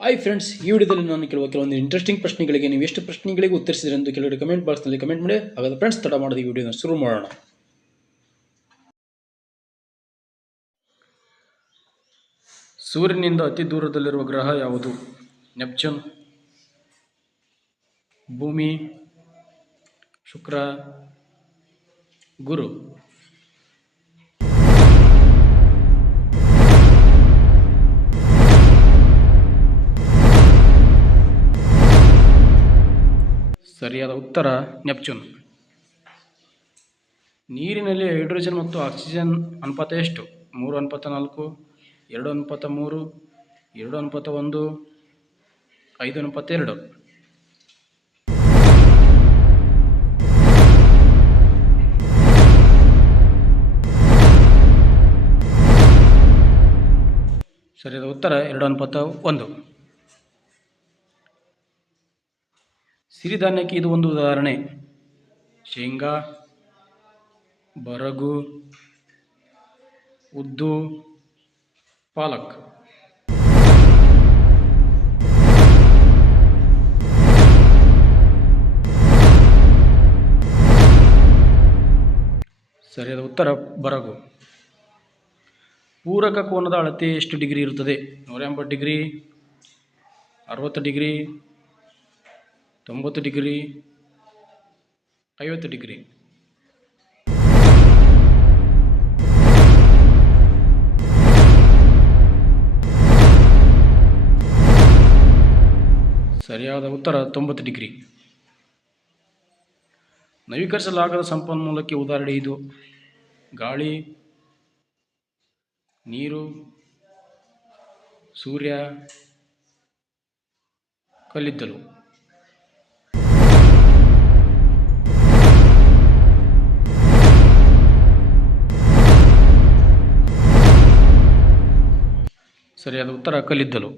Hi friends, ಈ ವಿಡಿಯೋದಲ್ಲಿ ನಾನು ಕೆಲವೊಂದು ಇಂಟ್ರೆಸ್ಟಿಂಗ್ ಪ್ರಶ್ನೆಗಳಿಗೆ ನೀವು ಎಷ್ಟು ಪ್ರಶ್ನೆಗಳಿಗೆ ಉತ್ತರಿಸಿದ್ರೆ ಎಂದು ಕೆಲವರು ಕಮೆಂಟ್ ಬಾಕ್ಸ್ನಲ್ಲಿ ಕಮೆಂಟ್ ಮಾಡಿ. ಹಾಗಾದ್ರೆ ಫ್ರೆಂಡ್ಸ್, ತಡ ಮಾಡದೆ ಈ ವಿಡಿಯೋನ ಶುರು ಮಾಡೋಣ. ಸೂರ್ಯನಿಂದ ಅತಿ ದೂರದಲ್ಲಿರುವ ಗ್ರಹ ಯಾವುದು? ನೆಪ್ಚೂನ್, ಭೂಮಿ, ಶುಕ್ರ, ಗುರು. ಸರಿಯಾದ ಉತ್ತರ ನೆಪ್ಚೂನ್. ನೀರಿನಲ್ಲಿ ಹೈಡ್ರೋಜನ್ ಮತ್ತು ಆಕ್ಸಿಜನ್ ಅನುಪಾತ ಎಷ್ಟು? 3:4, 2:3, 2:1, 5:2. ಸರಿಯಾದ ಉತ್ತರ 2:1. ಸಿರಿಧಾನ್ಯಕ್ಕೆ ಇದು ಒಂದು ಉದಾಹರಣೆ. ಶೇಂಗಾ, ಬರಗು, ಉದ್ದು, ಪಾಲಕ್. ಸರಿಯಾದ ಉತ್ತರ ಬರಗು. ಪೂರಕ ಕೋನದ ಅಳತೆ ಎಷ್ಟು ಡಿಗ್ರಿ ಇರುತ್ತದೆ? 180 ಡಿಗ್ರಿ, 60 ಡಿಗ್ರಿ, 90 ಡಿಗ್ರಿ, 50 ಡಿಗ್ರಿ. ಸರಿಯಾದ ಉತ್ತರ 90 ಡಿಗ್ರಿ. ನವೀಕರಿಸಲಾಗದ ಸಂಪನ್ಮೂಲಕ್ಕೆ ಉದಾಹರಣೆ ಇದು? ಗಾಳಿ, ನೀರು, ಸೂರ್ಯ, ಕಲ್ಲಿದ್ದಲು. ಸರಿಯಾದ ಉತ್ತರ ಕಲ್ಲಿದ್ದಲು.